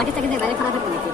Ayo, sakit balik para pun bisa.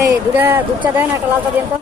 এই দুটা দুধ চা দেন একটা লাল চা